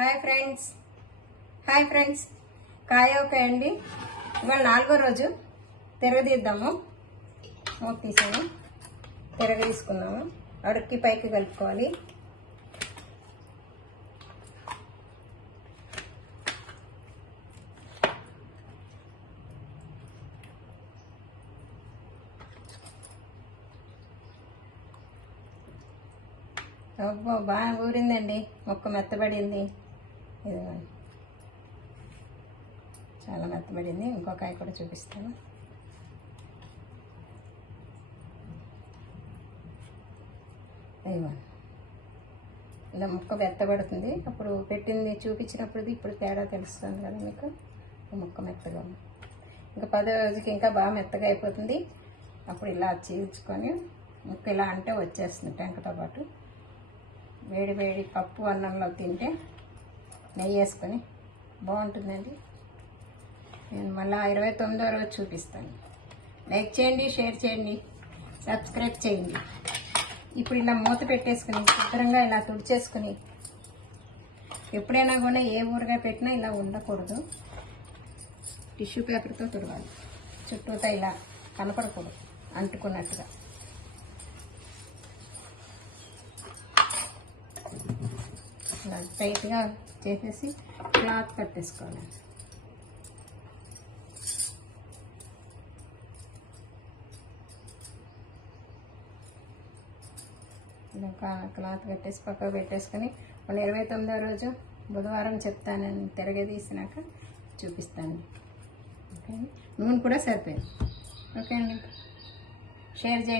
Hi friends కాయ okay అండి. ఇవాళ 4వ రోజు తిరగదీద్దాము. మూత తీసాము, తిరగదీసుకున్నాము. అడుక్కి పైకి కలుపుకోవాలి. అబ్బో బాగా ఊరిందండి, మొక్క మెత్తబడింది. ఇదిగోండి, చాలా మెత్తబడింది. ఇంకో కాయ కూడా చూపిస్తాను. ఇదిగోండి, ఇలా ముక్క మెత్తబడుతుంది. అప్పుడు పెట్టింది చూపించినప్పుడు ఇప్పుడు తేడా తెలుస్తుంది కదా మీకు. ముక్క మెత్తగా ఉంది. ఇంకా 10వ రోజుకి ఇంకా బాగా మెత్తగా అయిపోతుంది. అప్పుడు ఇలా చీల్చుకొని ముక్క ఇలా అంటే వచ్చేస్తుంది టెంకతో పాటు. వేడి వేడి పప్పు అన్నంలో తింటే నెయ్యి వేసుకొని బాగుంటుందండి. నేను మళ్ళీ 29వ రోజు చూపిస్తాను. లైక్ చేయండి, షేర్ చేయండి, సబ్స్క్రైబ్ చేయండి. ఇప్పుడు ఇలా మూత పెట్టేసుకుని శుభ్రంగా ఇలా తుడిచేసుకుని, ఎప్పుడైనా కూడా ఏ ఊరగాయ పెట్టినా ఇలా ఉండకూడదు. టిష్యూ పేపర్తో తుడవాలి. చుట్టూతా ఇలా కనపడకూడదు, అంటుకున్నట్టుగా. ఇలా టైట్గా చేసేసి క్లాత్ కట్టేసుకోవాలి. ఇలా క్లాత్ కట్టేసి పక్కకు పెట్టేసుకొని మళ్ళీ 29వ రోజు బుధవారం చెప్తానని తిరగదీసినాక చూపిస్తాను. ఓకే అండి. నూనె కూడా సరిపోయింది. ఓకే అండి, షేర్ చేయండి.